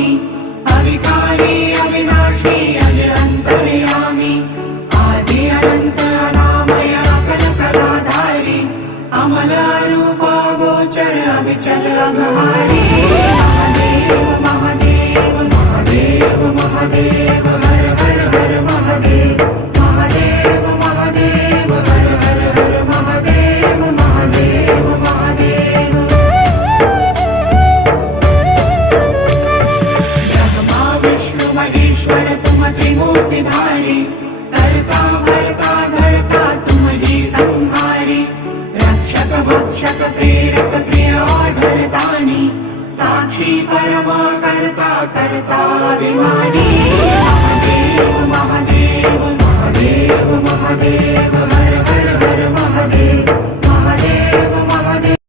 स्वामी अविकारी अविनाशी अज अंतर्यामी आदि अनंत अनामय अकल कलाधारी अमल रूप गोचर अविचल अघहारी महादेव महादेव महादेव महादेव हर हर हर महादेव महादेव महादेव हर हर हर महादेव महादेव महादेव ब्रह्मा विष्णु महेश्वर तुम त्रिमूर्तिधारी कर्ता भर्ता धर्ता तुम जी संहारी रक्षक भक्षक प्रेरक प्रिय आढरतानी साक्षी परमा कर्ता कर्ता अभिमानी